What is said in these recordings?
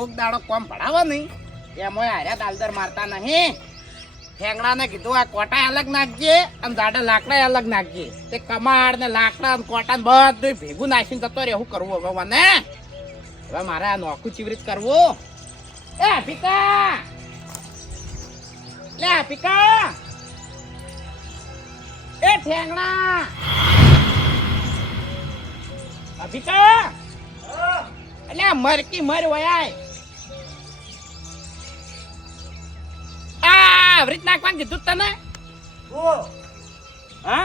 કોક દાડો કોમ ભણાવો નહીં. એમાં હાર્યા દાલદર મારતા નહીં. ઠેંગડાને કીધું આ કોટા અલગ નાખજે અને દાડા લાકડા અલગ નાખજે. તે કમાડ ને લાકડા અને કોટા ને બધું ભેગું નાખીને જતો રહે. શું કરવું હવે મને? હવે મારે આ નોખું ચીવરીત કરવું. એ પિકા લે પિકા એ ઠેંગડા અભિકા! એટલે મરકી મર વયાય. આ નાખવાનું કીધું તને? હા.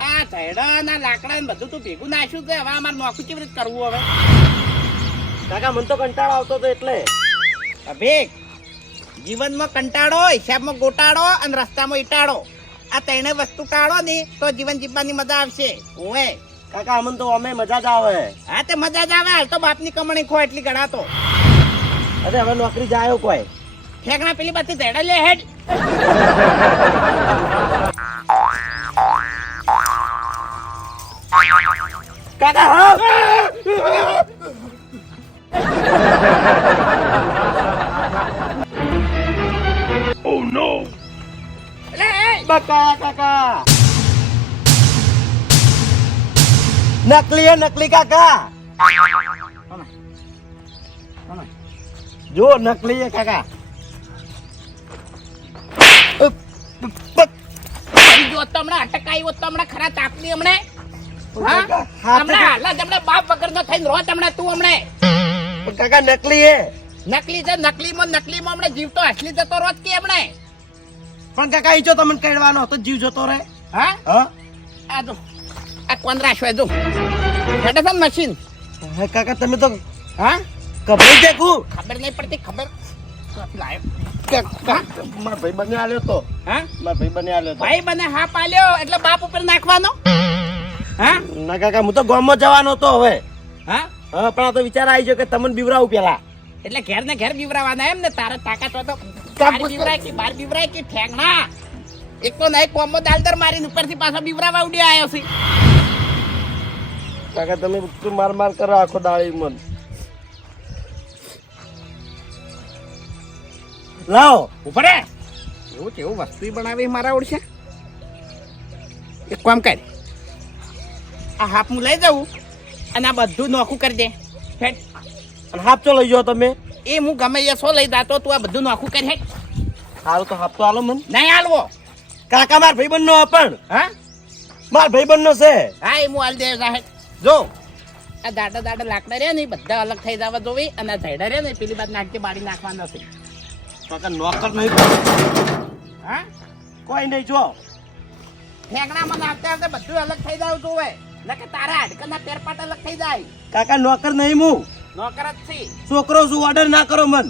આ થયડા ના લાકડા ને બધું તું ભેગું નાખ્યું છે હવે અમારે નોખું કેવી રીતે કરવું હવે? કાકા મને તો કંટાળો આવતો હતો એટલે. અભિક જીવનમાં કંટાળો હિસાબમાં ગોટાળો અને રસ્તામાં ઈટાળો. આ ત્રણે વસ્તુ ટાળો ને તો જીવન જીવવાની મજા આવશે. ઓએ કાકા અમને તો અમે મજા જ આવે. હા તે મજા જ આવે. હાલ તો બાપની કમણી ખો એટલી ગણાતો. અરે હવે નોકરી જાય કોઈ. ઠેકણા પેલી બાજુ ધેડા લે હેડ કાકા હા લે એ બકા કાકા નકલી હે નકલી કાકા જો નકલી હે કાકા તમને તો હમણાં ખરા તાપની હમણે હા કાકા, હાથ હમણાં હાલ જ હમણાં બાપ વગર નો થઈને રોત હમણાં તું હમણે કાકા નકલી હે. નકલી છે નકલીમાં નકલીમાં હમણાં જીવતો અસલી જતો રોત કે હમણે પણ કાકા ઈ જો તમને કહેવાનો તો જીવ જતો રહે. હા? હા? આ જો આ કોણ રાખ્યો જો? હેડે છે મશીન કાકા તમે તો હા? ખબર દેખું ખબર નહીં પડતી ખબર? મારા ભાઈ બને આલ્યો તો. હા? મારા ભાઈ બને આલ્યો ભાઈ બને હા પાલ્યો એટલે બાપ ઉપર નાખવાનો? હા? ના કાકા હું તો ગામમાં જવાનો તો હવે. હા? હા પણ આ તો વિચાર આવી ગયો કે તમને બીવરાવું પેલા. એટલે ઘેર ને ઘેર બીવરાવાના એમ ને તારા તાકાત હોય તો બાર બીવરાય કે બાર બીવરાય કે ઠેંગણા. એક તો નહીં કોમો દાલદર મારીને ઉપરથી પાછો બીવરાવા ઉડી આવ્યો છે. કાકા તમે તું માર માર કરો આખો દાળી મન લાવો. ઉપર એવું એવું વસ્તુ બનાવી મારા ઓળશે એક કામ કર. આ હાફ હું લઈ જાઉં અને આ બધું નોખું કરી દે. હેડ. અને હાફ હાપચો લઈ જાઓ તમે? એ હું ગમે એ સો લઈ દાતો તું આ બધું નોખું કરી હેડ. હાલ તો હાફ તો હાલો મન. નહીં હાલવો. કાકા માર ભાઈ બંધ પણ. હા? માર ભાઈ બંધ છે. હા એ હું હાલ દે સાહેબ જો. આ દાડા દાડા લાકડા રહ્યા ને બધા અલગ થઈ જવા જોવી અને આ ધૈડા રહ્યા ને પેલી બાદ નાખી બાળી નાખવાના છે. કાકા નોકર નહીં હા? કોઈ નહીં જો. ઠેકણા મને આવતા બધું અલગ થઈ જાવ જોવે નકે તારા હાડકાના પેરપાટ અલગ થઈ જાય. કાકા નોકર નહીં હું. નોકર જ છે. છોકરો શું ઓર્ડર ના કરો મન.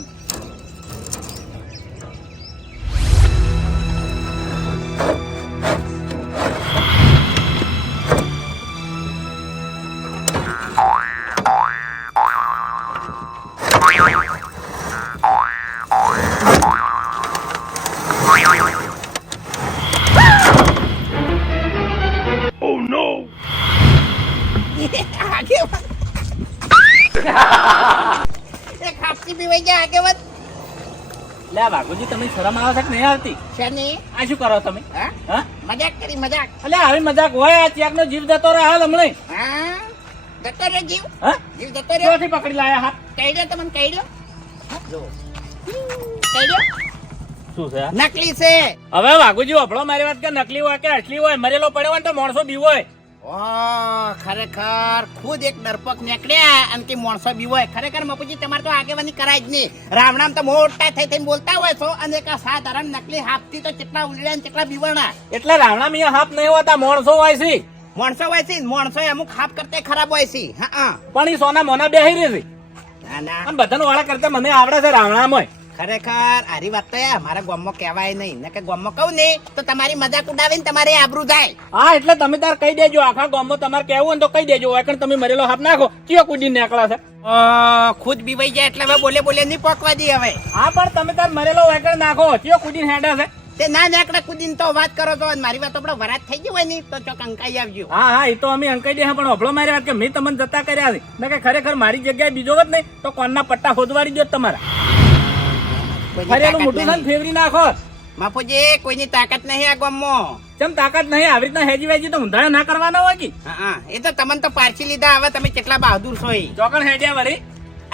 લે બાપુજી તમે શરમ આવે છે કે નહીં આવતી? શેની? આ શું કરો તમે? હા? હા? મજાક કરી મજાક. એટલે હવે મજાક હોય આ ચેક નો જીવ જતો રહે હાલ હમણાં હા? જતો રહ્યો જીવ? હા? જીવ જતો ક્યાંથી પકડી લાયા હા. કહી દો તમને કહી દો જો કહી દો શું છે? નકલી છે. હવે વાઘુજી વફળો મારી વાત કે નકલી હોય કે અસલી હોય? મરેલો પડ્યો હોય તો માણસો બીવો હોય. ખરેખર ખુદ એક ડરપોક નીકળ્યા અને કે માણસો બી હોય. ખરેખર મપુજી તમારે તો આગેવાની કરાય જ નહીં. રામ રામ તો મોટા થઈ થઈને બોલતા હોય છો અને એક સાધારણ નકલી હાથથી તો કેટલા ઉલડ્યા ને કેટલા બીવણા એટલે રાવણા અહીંયા હાપ નહીં હોતા માણસો હોય છે. માણસો હોય છે માણસો અમુક હાફ કરતા ખરાબ હોય છે. હા પણ એ સોના મોના બેહી રહી છે. બધાનું વાળા કરતા મને આવડે છે રાવણામાં ખરેખર આરી વાત તો યાર મારા ગામમાં કહેવાય નહીં. ને કે ગામમાં કહું ને તો તમારી મજાક ઉડાવીને તમારે આબરૂ થાય હા એટલે તમે તાર કહી દેજો આખા ગામમાં તમારે કહેવું હોય તો કહી દેજો હોય કે તમે મરેલો હાથ નાખો કયો કુદી નીકળે છે? ખુદ બીવાઈ જાય એટલે હવે બોલે બોલે નહીં પોકવા દે હવે. હા પણ તમે તાર મરેલો વેકર નાખો કયો કુદી હેડા છે? તે ના નાકડે કુદીને તો વાત કરો તો મારી વાત આપણે વરાત થઈ ગઈ હોય ને તો ચોક અંકાઈ આવજો. હા હા એ તો અમે અંકાઈ દે પણ અભળો મારી વાત કે મેં તમને જતા કર્યા છે. ને કે ખરેખર મારી જગ્યાએ બીજો હોત નહીં તો કોણના પટ્ટા હોદવાડી દો તમારા. ફરેલું મોટું છે ને ફેવરી નાખો. બાપુજી કોઈની તાકાત નહીં આ ગામમાં. ચમ તાકાત નહીં? આવી રીતના હેજી વેજી તો ઊંધાણા ના કરવાના હોય કે? હા, હા. એ તો તમને તો પારસી લીધા. હવે તમે કેટલા બહાદુર છો એ? ચોકણ હેડ્યા વળી.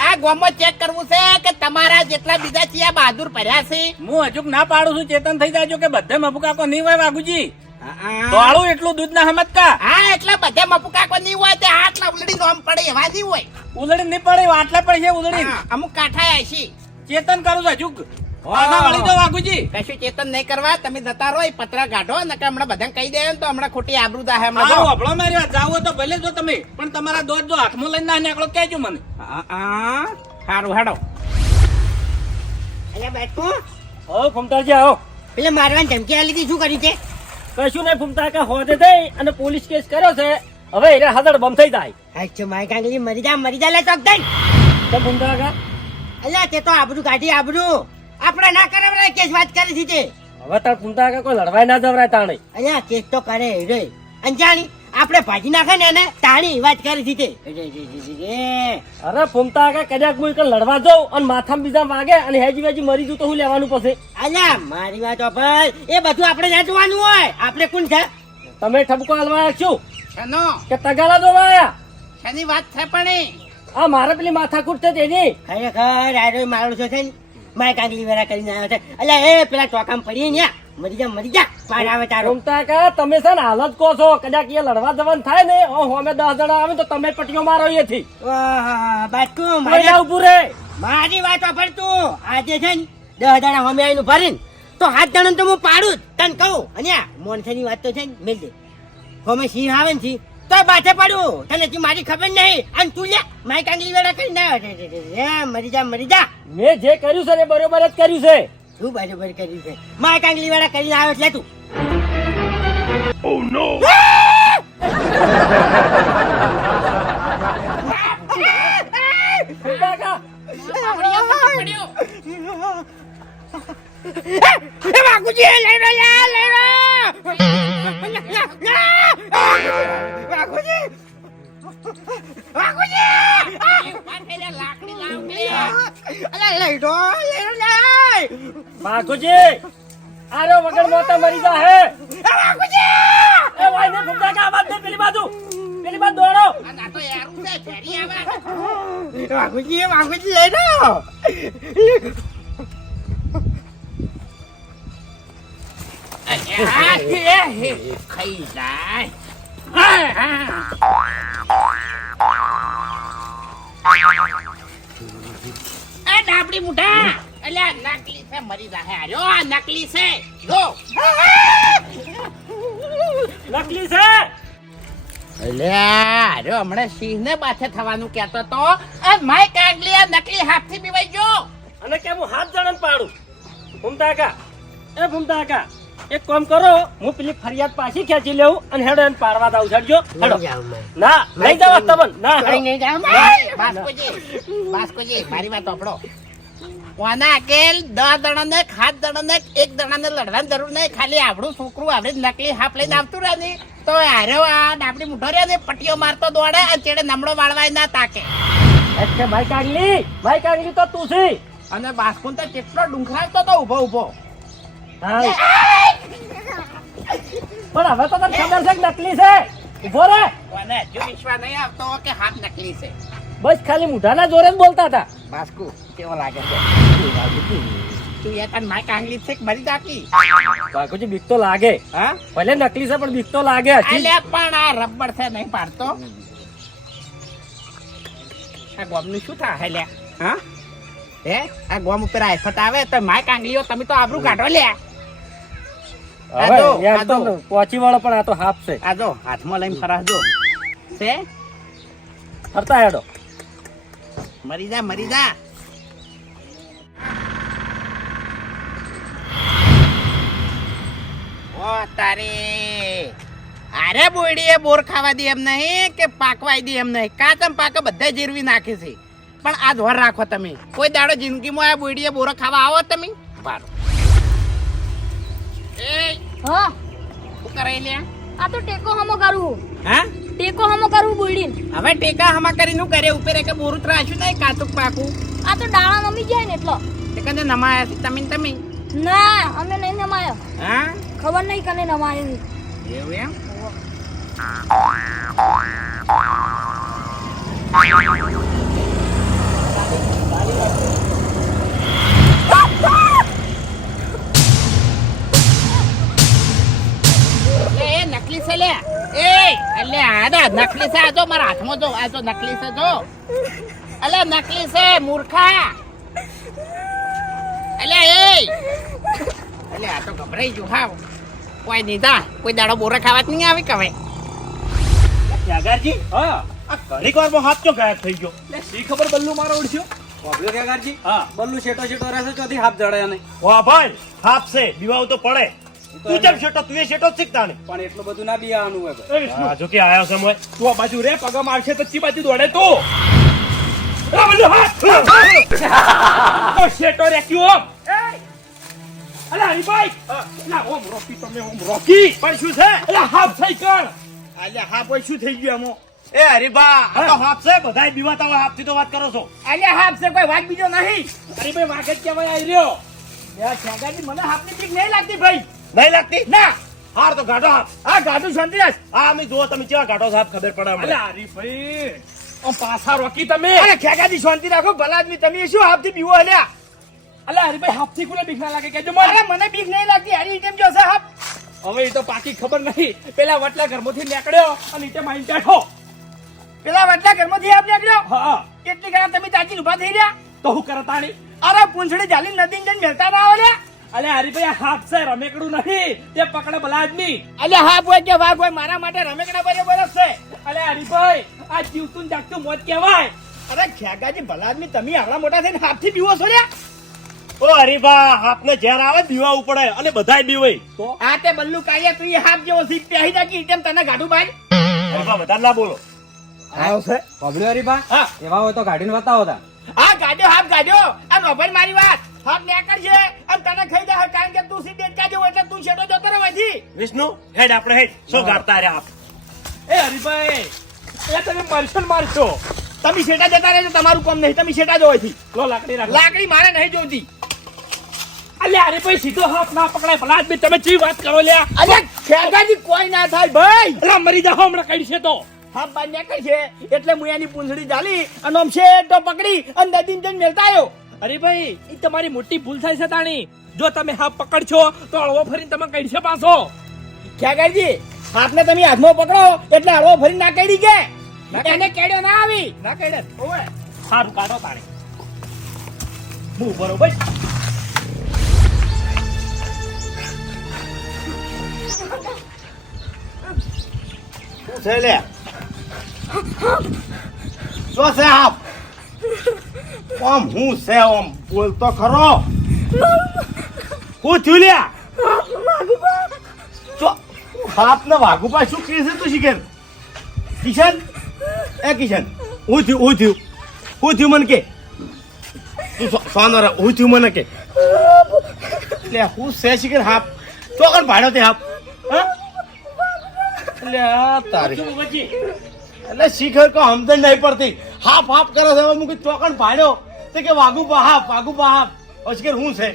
આ ગામમાં ચેક કરવું છે કે તમારા જેટલા બીજા ચિયા બહાદુર ભર્યા છે? હું હજુ ના પાડું છું. ચેતન થઈ જાજો કે બધે મફુકાકો નહીં હોય વાઘુજી. દોડું એટલું દૂધ ના હમતકા. હા એટલે બધા મફુકાકો નહીં હોય તે આટલા ઉલડી નોમ પડે એવા નહીં હોય. ઉલડી નહીં પડે આટલા પડશે ઉલડી. અમુક કાંઠા હશે ચેતન કરું છું હજુ પાછા વળી દો વાઘુજી. કશું ચેતન નહીં કરવા તમે જતા રહો એ પતરા કાઢો ને હમણાં બધાને કહી દે તો હમણાં ખોટી આબરૂ દાહે હમણાં હા મારી વાત જાવ તો ભલે જો તમે પણ તમારા દોધ જો હાથમાં લઈને ના નીકળો કહેજો મને. હા, હા. હાડો. અલ્યા બેઠું હવે ફૂમતાજી આવો. પેલે મારવાની ધમકી આલી હતી શું કર્યું છે? કશું નહીં ફૂમતા કે હોદે થઈ અને પોલીસ કેસ કર્યો છે. હવે એને હદડ બમ થઈ જાય. અચ્છા મારી કાંગલી મરી જા મરી જા લે ચોક દઈ. તો ફૂમતા કા અલ્યા તે તો આબરૂ કાઢી આબરૂ. આપણે ના કરાવડાય કેસ વાત કરી છે તે. હવે તાર કુંતા કે કોઈ લડવાય ના જવરાય તાણે. અલ્યા કેસ તો કરે રે. અંજાણી આપણે ભાજી નાખે ને એને તાણી વાત કરી રે. અરે ફૂમતા કા કદાચ હું કે લડવા જાઉં અને માથામાં બીજા વાગે અને હેજી વેજી મરી જઉં તો હું લેવાનું પછી? અલ્યા મારી વાત ભાઈ એ બધું આપણે ના જોવાનું હોય. આપણે કોણ છે? તમે ઠપકો હલવાયા છો? કે તગાલા જોવાયા શની વાત છે પણ આ મારા પેલી માથાકૂટ છે તેની. ખરેખર આરો મારો છો છે મારે કાંગલી વેરા કરીને આવ્યો છે. અલ્યા એ પેલા ચોકામ પડી ને મરી જા મરી જા. પાર આવે તારો. રમતા કા તમે છે ને હાલત કહો છો. કદાચ એ લડવા જવાનું થાય ને ઓ હોમે દસ જણા આવે તો તમે પટીઓ મારો અહીંયાથી. વાહ, બાટકુ મારે ઉભું રે મારી વાત તું આજે છે ને દસ જણા હમે આવીને ભરીને તો હાથ જણા તો હું પાડું જ. તને કહું. અને મોનસની વાત તો છે ને મેલ દે. હમે સિંહ આવે ને સિંહ તો બાથે પાડું તને હજી મારી ખબર નહીં. અને તું લે મારી કાંગલી વેળા કરી ના મરી જા મરી જા. મેં જે કર્યું છે ને એ બરોબર જ કર્યું છે. તું બરોબર કર્યું છે? મારી કાંગલી વેળા કરીને આવ્યો એટલે તું. ફૂમતા કા એ બાપુજી લઈ લો યાર લઈ લો લઈ બાગુજી આરો વગર મોતા મરી જા હે. એ વાય ને ફૂમતા કા આવાજ દે પેલી બાજુ. પેલી બાજુ દોડો. આ તો યારું છે ફેરી આવે. બાપુજી બાપુજી લઈ લો ખાઈ જાય. એ ડાબડી મુઠા અલ્યા નકલી છે, મરી જાહે. હમણાં સિંહ ને બાથે થવાનું કહેતો તો માય કાગલી આ નકલી હાથથી પીવાઈ ગયો. અને કે હું હાથ જણન પાડું? ભૂમતા કા એ ભૂમતા કા એક કામ કરો હું પેલી ફરિયાદ પાછી ખેંચી લેવું અને હેડો એને પાડવા દઉં છડજો હેડો. ના નહીં જવા તમન ના હેડો. બાસ્કોજી બાસ્કોજી મારી વાત સાંભળો કોના અકેલ દસ દણા ને સાત દણા ને એક દણાને લડવાની જરૂર નહીં. ખાલી આપણું છોકરું આવડે નકલી હાફ લઈને આવતું રહે ને તો હાર્યો આ ડાબડી મુઠો રહ્યો ને પટ્ટીઓ મારતો દોડે અને ચેડે નમડો વાળવાય ના તાકે. એટલે ભાઈ કાંગલી ભાઈ કાંગલી તો તું છે. અને બાસ્કુન તો કેટલો ડુંખરાવતો તો ઊભો ઊભો પણ હવે તો તને ખબર છે કે નકલી છે? ઊભો રે. કોને જો વિશ્વાસ નહીં આવતો કે હાથ નકલી છે. બસ ખાલી મુઢાના જોરે જ બોલતા હતા. બાસ્કુ કેવો લાગે છે? તું યાર તાર માય કાંગલી છે કે મરી જાકી બાકુજી બીક તો લાગે. હા? ભલે નકલી છે પણ બીક તો લાગે હજી. પણ આ રબર છે નહીં પાડતો. આ ગોમનું શું થાય લ્યા હા? હે? આ ગોમ ઉપર આફત આવે તો માય કાંગલીઓ તમે તો આબરૂ કાઢો લ્યા હવે યાર તો જો. વાળો પણ આ તો હાફ છે. આ જો હાથમાં લઈને ફરાશ છે? ફરતા હેડો. મરી જા મરી જા. ઓ તારી. અરે બોડીએ બોર ખાવા દે એમ નહીં કે પાકવાય દે એમ નહીં. કાચમ પાક બધા જીરવી નાખે છે. પણ આ ધોર રાખો તમે. કોઈ દાડો જિંદગીમાં આ બોડીએ બોરો ખાવા આવો તમે? બારો હા. શું કરે લે આ તો ટેકો હમો કરું. હા? ટેકો હમો કરું બુલ્ડીન હવે ટેકા હમા કરી નું કરે ઉપર એક બોરું ત્રાસ્યું નહીં કાચુક પાકું? આ તો ડાળા નમી જાય ને એટલો. તે કદે નમાયા છે તમે તમે? ના અમે નહીં નમાયો. હા? ખબર નહીં કને નમાયો એવું એમ? નકલી છે લે. એ એટલે આડા નકલી છે આ જો મારા હાથમાં જો આ જો નકલી છે જો. અલે નકલી છે મૂર્ખા. એટલે એ એટલે આ તો ગભરાઈ ગયું હા કોઈ દીધા કોઈ દાડો બોરા ખાવા જ નહીં આવી કવે ત્યાગાજી હા. આ ઘડીક વારમાં હાથ ચો ગાયબ થઈ ગયો? લે શી ખબર બલ્લુ મારો ઓળખ્યો? બાબલો કાકાજી હા બલ્લુ શેટો શેટો રહેશે ચોથી હાફ જડાયા નહીં. વાહ ભાઈ હાફ છે દીવાઓ તો પડે. તું જેમ શેટો તું એ શેટો જ શીખતા ને પણ એટલું બધું ના બિયાવાનું હોય ભાઈ. હા જો કે આયો છે મોય. તું આ બાજુ રે પગમ આવશે તો ચી બાજુ દોડે તો. શેટો રે ક્યું અલા હરીભાઈ. અલા ઓમ રોકી તમે ઓમ રોકી. પણ શું છે? અલા હાફ સાયકલ અલ્યા હા ભાઈ શું થઈ ગયું એમાં એ હરીબા આ તો હાફ છે બધાય બીવાતા હોય હાફથી તો વાત કરો છો. અલ્યા હાફ છે કોઈ વાત બીજો નહીં. હરીભાઈ માર્કેટ જ કહેવાય આવી રહ્યો. મને હાથની બીક નહીં લાગતી ભાઈ. નહીં લાગતી? ના! હાર તો ગાઢો આ શાંતિ શાંતિરાજ આ અમે જુઓ તમે કેવા ગાઢો સાહેબ ખબર પડે અમને. હરી ભાઈ ઓમ પાછા રોકી તમે. અરે ખેગાજી શાંતિ રાખો. ભલા આદમી તમે શું હાફથી પીવો અલ્યા? અલ્યા હરી ભાઈ હાથથી કોને બીક ના લાગે? કેજો અરે મને મને બીક નહીં લાગતી. હરી કેમ જો સાહેબ? હવે એ તો પાકી ખબર નહીં. પેલા વટલા ઘરમાંથી નીકળ્યો અને નીચે માઈને બેઠો. પેલા વટલા ઘરમાંથી આપ નીકળ્યો? હા. કેટલી ઘણા તમે તાજી ઊભા થઈ રહ્યા? તો હું કરતાણી? અરે પૂંછડી જાલી નદી જઈને મેલતા ના આવે અલે હરીભાઈ હાફ છે રમેકડું નહીં તે પકડે ભલા આદમી અલ્યા હાફ હોય કે વાઘ હોય મારા માટે રમેકડા બરાબર છે. અલે હરીભાઈ આ જીવતું જાગતું મોત કહેવાય. અરે ખેગાજી ભલા આદમી તમે આવડા મોટા થઈને હાફથી પીવો છો લ્યા? ઓ હરીભા હાફ ને ઝેર આવે દીવા પડે અને બધાય બીવાય તો? આ તે બલ્લુ કાયા તું એ હાફ જેવો સી પહેરી નાખી તેમ તને ગાડું ભાઈ હરીભા વધારે ના બોલો. આવ્યો છે. બાબલો હરીભા? હા. એવા હોય તો ગાડીને બતાવો તા. આ ગાડ્યો હાફ ગાડ્યો આ રોભાઈ મારી વાત. હાફ નેકળ છે અને તને ખાઈ જાય કારણ કે તું સીધે જ કાઢ્યો એટલે તું છેડો જતો રહે અહીંથી. વિષ્ણુ હેડ આપણે હેડ. શું ગાતા રહ્યા આપ? એ હરીભાઈ એ તમે મરશો મારશો. તમે છેટા જતા રહેજો તમારું કામ નહીં. તમે છેટા જો અહીંથી. લો લાકડી રાખ. લાકડી મારે નહીં જોતી અલ્યા ભાઈ સીધો હાથ ના પકડાય. ભલા આદમી તમે ચી વાત કરો લ્યા? અરે ખેગાજી કોઈ ના થાય ભાઈ. અલા મરી જાઓ હમણાં કઈ છે તો. હાફ બાર કઈ છે? એટલે હું એની પૂંછડી ચાલી અને આમ શેટો પકડી અને નદીને જઈને મેલતા આવ્યો. અરે ભાઈ એ તમારી મોટી ભૂલ થાય છે તાણી જો તમે હા પકડશો તો હળવો ફરીને તમે છે પાછો. ખેગાજી હાથને તમે હાથમાં પકડો એટલે હળવો ફરી ના કેડી કે? એને કેડ્યો ના આવી. ના દે ઓવે. સારું કાઢો તાણી. હું બરોબર. શું છે લે? શું છે હાફ ઓમ હું છે ઓમ બોલતો ખરો. હું થયું લ્યા? તો હાથ ને વાઘુપા શું કહે છે તું શીખે કિશન? એ કિશન, હું થયું હું થયું? હું થયું મને કે? તું સો- સોનો રે હું થયું મને કે? લે, હું છે શીખે હાફ ચોકન ભાડો તે હાપ. હા? લે તારી. એટલે શિખર કો હમદન નહીં પડતી. હાફ હાફ કરે છે. હું ચોકણ ભાડ્યો. તે કે વાઘુ પા હાફ વાઘુ પા હાફ શીખર હું છે?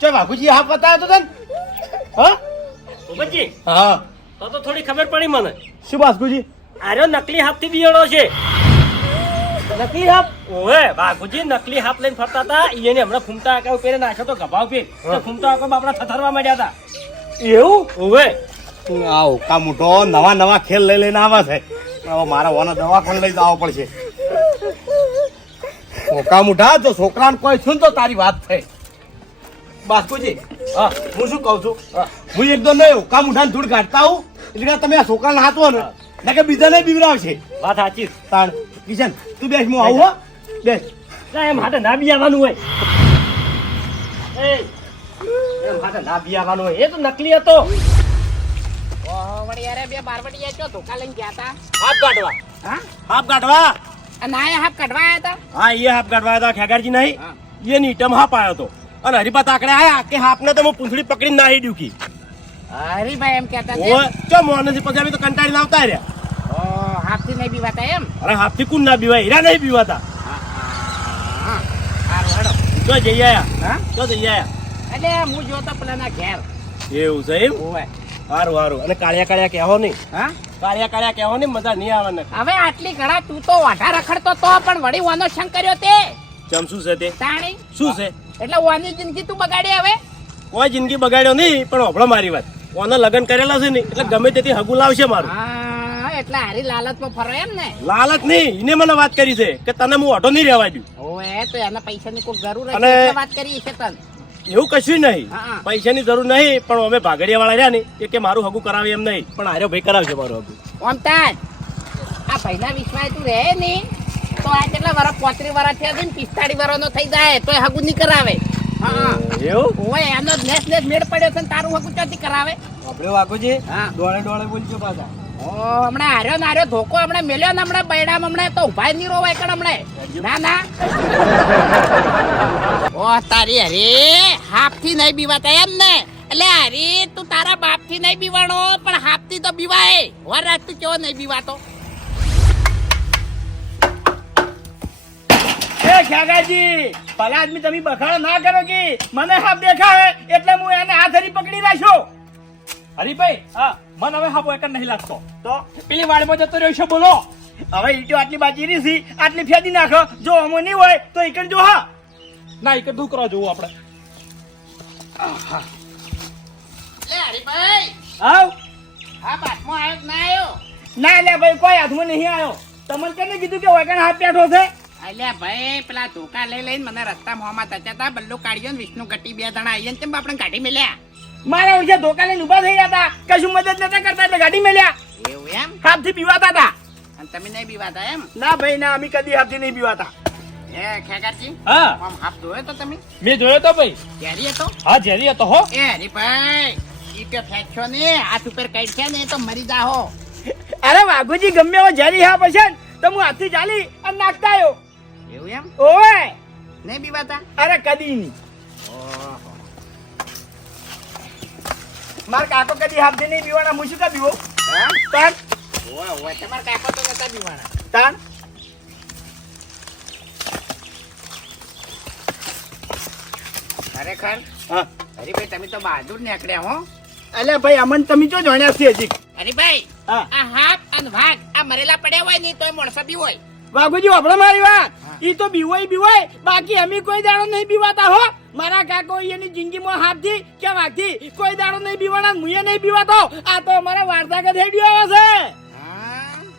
ચો વાઘુજી હાફ બતાવ્યો તો તને? હા? ભૂપતજી હા. તો તો થોડી ખબર પડી મને. શું વાઘુજી આર્યો નકલી હાથથી બિયાણો છે. નકલી હાફ ઓએ બાગુજી નકલી હાફ લઈને ફરતા હતા. એને હમણાં ફૂમતા આકા ઉપર નાખ્યો તો ગભાવ પી તો ફૂમતા આકા બાપડા થથરવા માંડ્યા હતા. એવું? ઓવે. આવો કા મોટો નવા નવા ખેલ લઈ લઈને આવે છે. હવે મારા વાના દવાખાને લઈ જવો પડશે. ઓકા મોટા જો છોકરાને કોઈ છું તો તારી વાત થઈ. બાસ્કુજી હા હું શું કહું છું? હું. એકદમ નહીં ઓકા મુઠાને ધૂળ કાઢતા હું એટલે તમે આ છોકરાને હાથવો ને ના કે બીજાને બીવરાવશે વાત સાચી. તાણ કિશન તું બેસ હું આવું હો. બેસ. ના એમ હાથે ના આવવાનું હોય. એમ હાથે ના બિયાવાનું હોય. એ તો નકલી હતો. અરે બે બારવટીયા ચો ધોકા લઈને ગયા તા. હાફ કાઢવા. હા? હાફ કાઢવા? અને એ હાફ કાઢવા આયા હતા હા એ હાફ કાઢવા હતા ખેગારજી નહીં. એ નીટમ હાફ આવ્યો હતો અને હરિપા તાકડે આયા કે હાફને તો હું પૂંછડી પકડીને નાહી ડૂકી હરીભાઈ એમ કહેતા છે. ચો મોને થી પછી તો કંટાળીને આવતા રહ્યા. ઓ નહીં બીવાતા એમ? અરે હાફથી કુન ના બીવાય હીરા નહીં બીવાતા જો જઈ આયા. હા? જો જઈ આયા. એટલે હું જોતો પેલાના ઘેર. એવું છે એમ? સારું સારું અને કાળિયા કાળિયા કહેવો નહીં. હા? કાળિયા કાળિયા કહેવો નહીં મજા નહીં આવે હવે આટલી ઘડા તું તો વાઢા રખડતો તો પણ વળી વાનો શંક કર્યો તે. ચમ શું છે તે? તાણી? શું છે? એટલે વાની જિંદગી તું બગાડી હવે? કોઈ જિંદગી બગાડ્યો નહીં પણ હોભળો મારી વાત. ઓના લગન કરેલા છે ને એટલે ગમે તેથી હગુ લાવશે મારું. એટલે હારી લાલચમાં ફરો એમ ને. લાલચ નહીં એને મને વાત કરી છે કે તને હું ઓટો નહીં રહેવા દઉં. ઓએ તો એના પૈસાની કોઈ જરૂર વાત કરી છે તન. એવું કશું નહીં. પૈસાની જરૂર નહીં પણ અમે ભાગડિયા વાળા રહ્યા ને એ કે મારું હગું કરાવે એમ નહીં. પણ આર્યો ભાઈ કરાવશે મારું હગું. ઓમ તાજ આ પહેલા વિશ્વાસ તું રહે ને તો આ કેટલા વરસ પોત્રી વર્ષ થયા છે ને પિસ્તાળી વરસ નો થઈ જાય તો હગું નહીં કરાવે. હા એવું? ઓય એનો નેસ નેસ મેળ પડ્યો છે તારું હગું ક્યાંથી કરાવે? આપણે વાઘુજી હા. ડોળે ડોળે બોલજો પાછા. હમણાં હાર્યો ને હાર્યો ધોકો હમણાં મેલ્યો ને હમણાં બૈડામાં હમણાં તો ઊભા નહીં રોવાય કણ હમણાં. ના ના. ઓ તારી હરે હાફ નહીં બીવાતા એમ ને. એટલે હરી તું તારા બાપથી નહીં બીવાનો પણ હાફથી તો બીવાય. વર રાત તું કેવો નહીં બીવાતો? એ ખ્યાગાજી ભલા આદમી તમે બખાડો ના કરો કે? મને હાફ દેખાય એટલે હું એને હાથ હરી પકડી રાખ્યો હરીભાઈ હા મને હવે હાપો એક નહીં લાગતો. તો? પેલી વાડમાં જતો રહ્યો છે બોલો. હવે ઈટો આટલી બાજી રહી છે આટલી ફેદી નાખો. જો અમો નહીં હોય તો ઈકડ જો હા. ના ઈકડ દુકરો જોવું આપણે. લે હરીભાઈ. આવ. હા બાટમાં આવ્યો ના આવ્યો? ના લે ભાઈ કોઈ હાથમાં નહીં આવ્યો. તમને કેને કીધું કે વગર હાથ બેઠો છે? અલ્યા ભાઈ પેલા ધોકા લઈ લઈને મને રસ્તા મોમાં તચ્યા હતા બલ્લુ કાઢ્યો ને વિષ્ણુ કટી બે જણા આવીએ ને તેમ આપણે કાઢી મેલ્યા. મારા ઓળખે ધોકા લઈને ઊભા થઈ હતા. કશું મદદ નતા કરતા એટલે ગાડી મેલ્યા. એવું એમ? હાથથી પીવાતા હતા. અને તમે નહીં પીવાતા એમ? ના ભાઈ ના અમે કદી હાથથી નહીં પીવાતા. એ ખેગારજી? હા. આમ હાફ ધોયો તો તમે? મેં જોયો તો ભાઈ. કેરી હતો? હા ઝેરી હતો હો. એ હરીભાઈ ઈ કે ફેંકશો ને હાથ ઉપર કઈ છે ને તો મરી જાહો. અરે વાઘુજી ગમે એવો ઝેરી હા પછી તો હું હાથથી ચાલી અને નાખતા આવ્યો એવું એમ? ઓય નહીં બીવાતા અરે કદી નહીં. માર કાકો કદી હાથે નહીં પીવાના હું શું કા પીવો? તાણ? તમારા કાકો તો નતા બીવાના તાણ? ખરેખર? હા. હરીભાઈ તમે તો બહાદુર નીકળ્યા હો. અલ્યા ભાઈ અમન તમે જો જાણ્યા છે હજી. હરીભાઈ ભાઈ આ હાફ અને વાઘ આ મરેલા પડ્યા હોય નહીં તોય માણસો બી હોય. વાઘુજી વાપરો મારી વાત. ઈ તો બીવાય બીવાય. બાકી અમે કોઈ દાડો નહીં બીવાતા હો. મારા કાકો એની જિંદગીમાં હાથથી કે વાઘથી કોઈ દાડો નહીં બીવાના મુએ નહીં બીવાતો. આ તો અમારા વાર્તાગત હેડ્યો આવે છે.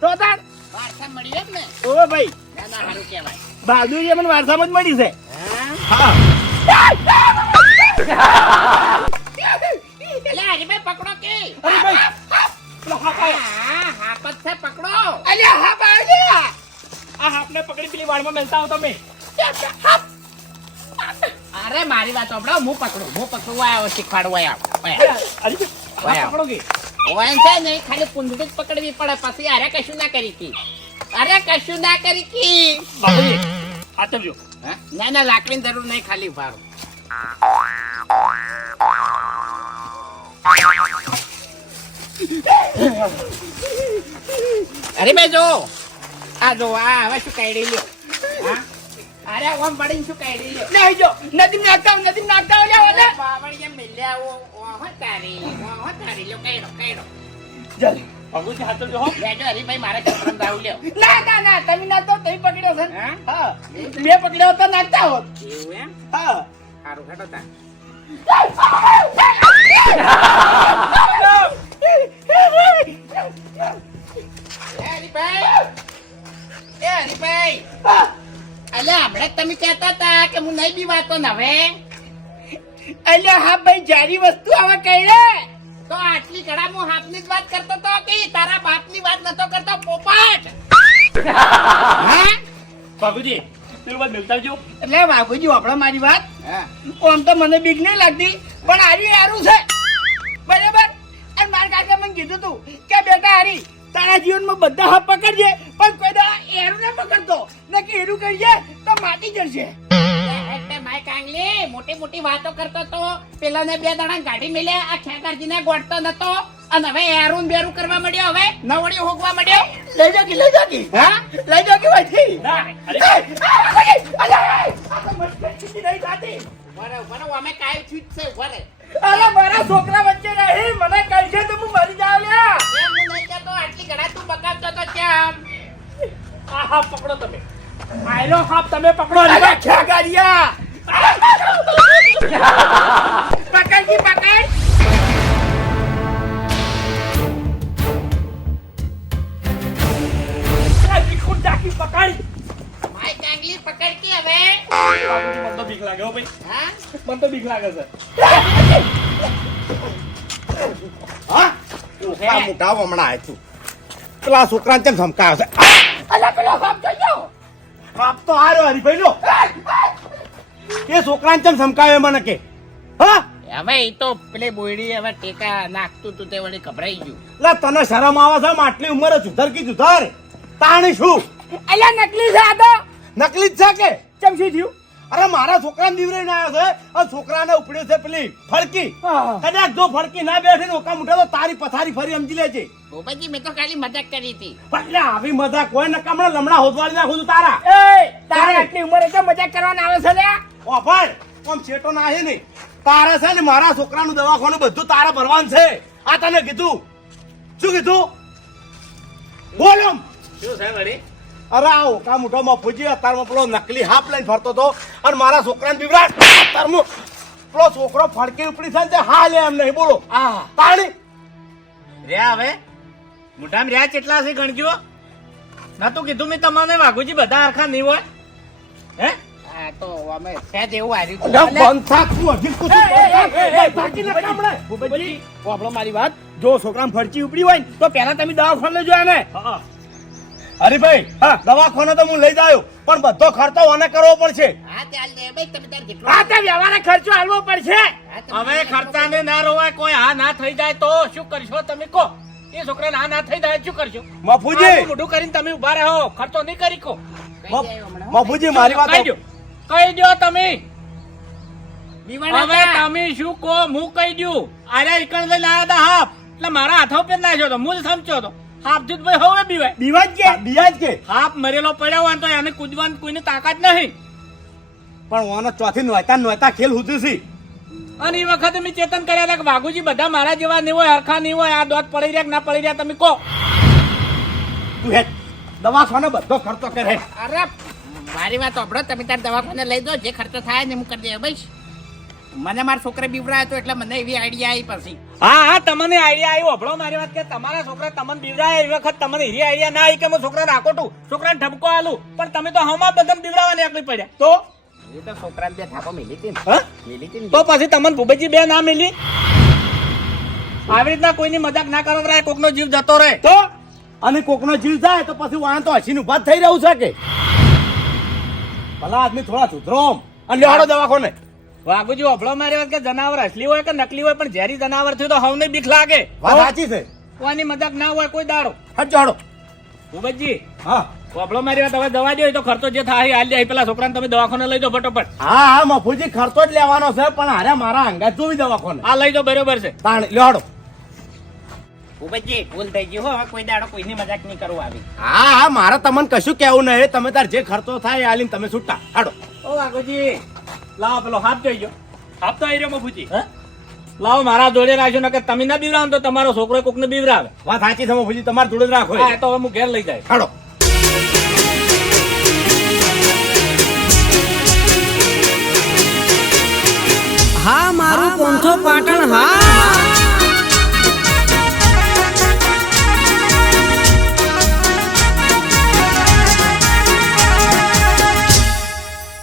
તો તાર. વારસા મળી જ ને. ઓ ભાઈ. ના ના સારું કહેવાય. બહાદુરી મને વારસામાં જ મળી છે. હા. હા એટલે હરીભાઈ પકડો કે. અરે ભાઈ. પેલો હાથ આવ્યો. હા હાફ જ છે પકડો. અલ્યા હા ભાઈ આ હાથને પકડી પેલી વાળમાં મેલતા હો તમે. અરે મારી વાત સાંભળો હું પકડું હું પકડું આવ્યો શીખવાડવા આવ્યો અરે પકડો કે ઓય છે ને ખાલી કુંડળી જ પકડવી પડે પછી અરે કશું ના કરી કી. અરે કશું ના કરી કી. બાપુજી હાથ ચલજો હા? ના ના લાકડીની જરૂર નહીં ખાલી ઉભારો. અરે બે જો આ જો આ હવે શું કાઢી લ્યો? હા? અરે ઓમ પડીને શું કાઢી લ્યો? નહીં જો નદી નાખતા નદી નાખતા અલ્યા ઓલે બાવળિયા મેલ્યા ઓ ઓહો તારી ઓહો તારી લ્યો કાઢો કાઢો. જલ બાપુજી હાથ હો. બેજો હરીભાઈ મારે ચક્રમ દાવ લ્યો. ના ના ના તમે ના તો તમે પકડ્યો છે. હા? હા. બે પકડ્યો તો નાખતા હોત. એવું એમ? હા. સારું હેડો એ હરીભાઈ અલ્યા હમણાં તમે કહેતા હતા કે હું નહીં બીવાતો ને હવે. અલ્યા હા ભાઈ જારી વસ્તુ આવા કઈ તો આટલી ઘડા હું હાથની જ વાત કરતો તો કે તારા બાપની વાત નતો કરતો પોપાટ. બાબુજી એટલે મારી વાત. હા. આમ તો મને બીક નહીં લાગતી પણ હારી હારું છે. બરાબર? અને મારા કાકા મને કીધું તું કે બેટા હારી તારા જીવનમાં બધા હાથ પકડજે પણ કોઈ દાડા એરું ના પકડતો ને કે એરું કરજે તો માટી જશે મોટી મોટી વાતો કરતો તો પેલાને બે દાણા ગાડી મેલ્યા આ ખેકરજીને ગોઠતો નતો. અને હવે એરું બેરું કરવા મળ્યો હવે નવડી હોગવા મળ્યો લઈ કે લઈ કે. હા? લઈ કે ભાઈ ના, અરે, મારા છોકરા વચ્ચે મને કહી છે તો હું મરી જાવ લ્યા. હું નહીં કહેતો આટલી ઘડા તું તો ત્યાં આ હાફ પકડો તમે. આયલો હાફ તમે પકડો અરે ખેગારિયા પકડજી પકડ. પકડી. માય કાંગલી પકડ કે હવે? મને તો બીક લાગે હો ભાઈ. હા? મને તો બીક લાગે છે. હા? આ મોટા હમણાં આય તું પેલા છોકરાને કેમ ધમકાવ છે? અલા પેલો બાપ બાપ તો હારો હરીભાઈ લો એ છોકરાને ચમ સમકાવે મને કે? હા? હવે એ તો પેલી બોયડી હવે ટેકા નાખતું તું તે વળી ગભરાઈ ગયું. લે તને શરમ આવે છે? આટલી ઉંમરે સુધર કી સુધર તાણી શું? અલ્યા નકલી છે આ તો. નકલી જ છે કે? ચમ શું થયું? અરે મારા છોકરાને દીવરાઈને આવ્યો છે. આ છોકરાને ઉપડ્યો છે પેલી ફળકી હા. કદાચ જો ફળકી ના બેઠે ને ઓકા મૂઠે તો તારી પથારી ફરી સમજી લેજે. ગોપાજી મેં તો ખાલી મજાક કરી હતી. પણ આવી મજાક કોઈ ને કમણા લમણા હોદવાડી નાખું છું તારા. એ તારે આટલી ઉંમરે કેમ મજાક કરવાના આવે છે લે ઓફર કોમ છેટો ના છે ને તારે છે ને મારા છોકરાનું દવાખાનું બધું તારે ભરવાનું છે. આ તને કીધું. શું કીધું? બોલો શું છે વળી? અરે આ ઓકા મોટો મફુજી અત્યારમાં પેલો નકલી હાફ લઈને ફરતો હતો અને મારા છોકરાને બિવરાટ અત્યારમાં પેલો છોકરો ફડકી ઉપડી છે ને તે હા લે એમ નહીં બોલો. આ પાણી રહ્યા હવે? મોઢામાં રહ્યા કેટલા છે ગણજો? તો કીધું મેં તમને વાઘુજી બધા આરખા નહીં હોય. હે? આ તો અમે એવું બંધ થાક હજી લે. ભૂપતજી આપણો મારી વાત. જો છોકરામાં ફરચી ઉપડી હોય ને તો પહેલા તમે દવાખાને લેજો એને. હા. હરીભાઈ હા. દવાખાને તો હું લઈ જાયો પણ બધો ખર્ચો મને કરવો પડશે. હા આ વ્યવહારે ખર્ચો હાલવો પડશે. હા, હવે ખર્ચાને ના રોવાય કોઈ હા ના થઈ જાય તો શું કરશો તમે? કહો એ છોકરાને હા ના થઈ જાય શું કરશો? મફુજી! મોઢું કરીને તમે ઊભા રહો. ખર્ચો નહીં કરી કો. હો. મફુજી મારી વાત કહી દો. તમે. હવે તમે શું કહો? હું કહી દઉં. અરે ઈકણ લઈને આવ્યા હતા હાફ એટલે મારા હાથો પર નાખ્યો તો હું જ સમજો તો. હાફ જૂથ ભાઈ હવે બીવાય. બીવાજ કે બિયાજ કે. હાફ મરેલો પડ્યો હોય તો એને કૂદવાની કોઈને તાકાત નહીં. પણ ઓનો ચોથી નોતા નોતા ખેલ હુતું છે અને એ વખતે મેં ચેતન કર્યા હતા કે વાઘુજી બધા મારા જેવા નહીં હોય હરખા નહીં હોય આ દોત પડી રહ્યા કે ના પડી રહ્યા તમે કહો. તું હે દવાખાને બધો ખર્ચો કરે. અરે મારી વાત સાંભળો તમે તાર દવાખાને લઈ દો જે ખર્ચો થાય ને હું કરી દે ભાઈ મને મારા છોકરા બીવરાયો હતો એટલે મને એવી આઈડિયા આવી પછી. હા હા તમને આઈડિયા આવ્યો હભળો મારી વાત કે તમારા છોકરા તમને બીવરાય એ વખત તમને એવી આઈડિયા ના આવી કે હું છોકરાને છું છોકરાને ઠપકો આલું. પણ તમે તો હમા બધા બીવરાવા નીકળી પડ્યા. તો? એ તો છોકરાને બે ઠાકો મિલી હતી હા? મિલી હતી તો પછી તમને ભૂપેજી બે ના મિલી? આવી રીતના કોઈની મજાક ના કરો રાય કોકનો જીવ જતો રહે. તો? અને કોકનો જીવ જાય તો પછી વાંધો તો હસીને ઊભા થઈ રહ્યું છે કે? ભલા આદમી થોડા સુધરો આમ. અને લેવાડો દવાખાને. વાઘુજી હભળો મારી વાત કે જનાવર અસલી હોય કે નકલી હોય પણ ઝેરી જનાવર થયું તો હવને બીક લાગે. વાત સાચી છે. કોની મજાક ના હોય કોઈ દાડો. હટ જાડો. ઉબજી હા. હભળો મારી વાત હવે દવા દો તો ખર્ચો જે થાય હાલ જાય પેલા છોકરાને તમે દવાખાને લઈ દો ફટોફટ. હા હા મફુજી ખર્ચો જ લેવાનો છે પણ હારે મારા અંગાત જોવી દવાખાને. આ લઈ દો બરોબર છે. તાણ લેવાડો ભૂપતજી ભૂલ થઈ ગઈ હો કોઈ દાડો કોઈની મજાક નહીં કરવું આવી. હા હા મારે તમને કશું કેવું નહીં તમે તાર જે ખર્ચો થાય આલી તમે છૂટા. હાડો. ઓ વાઘુજી લાવો પેલો હાથ જોઈ ગયો હાથ તો આવી રહ્યો મફુજી લાવો મારા જોડે રાખજો ને કે તમે ના બીવરાવો તો તમારો છોકરો કોકને બીવરાવે વાત સાચી છે મફુજી તમારે જોડે જ રાખો હા તો હવે હું ઘેર લઈ જાય. હાડો હા મારું પોંથો પાટણ હા.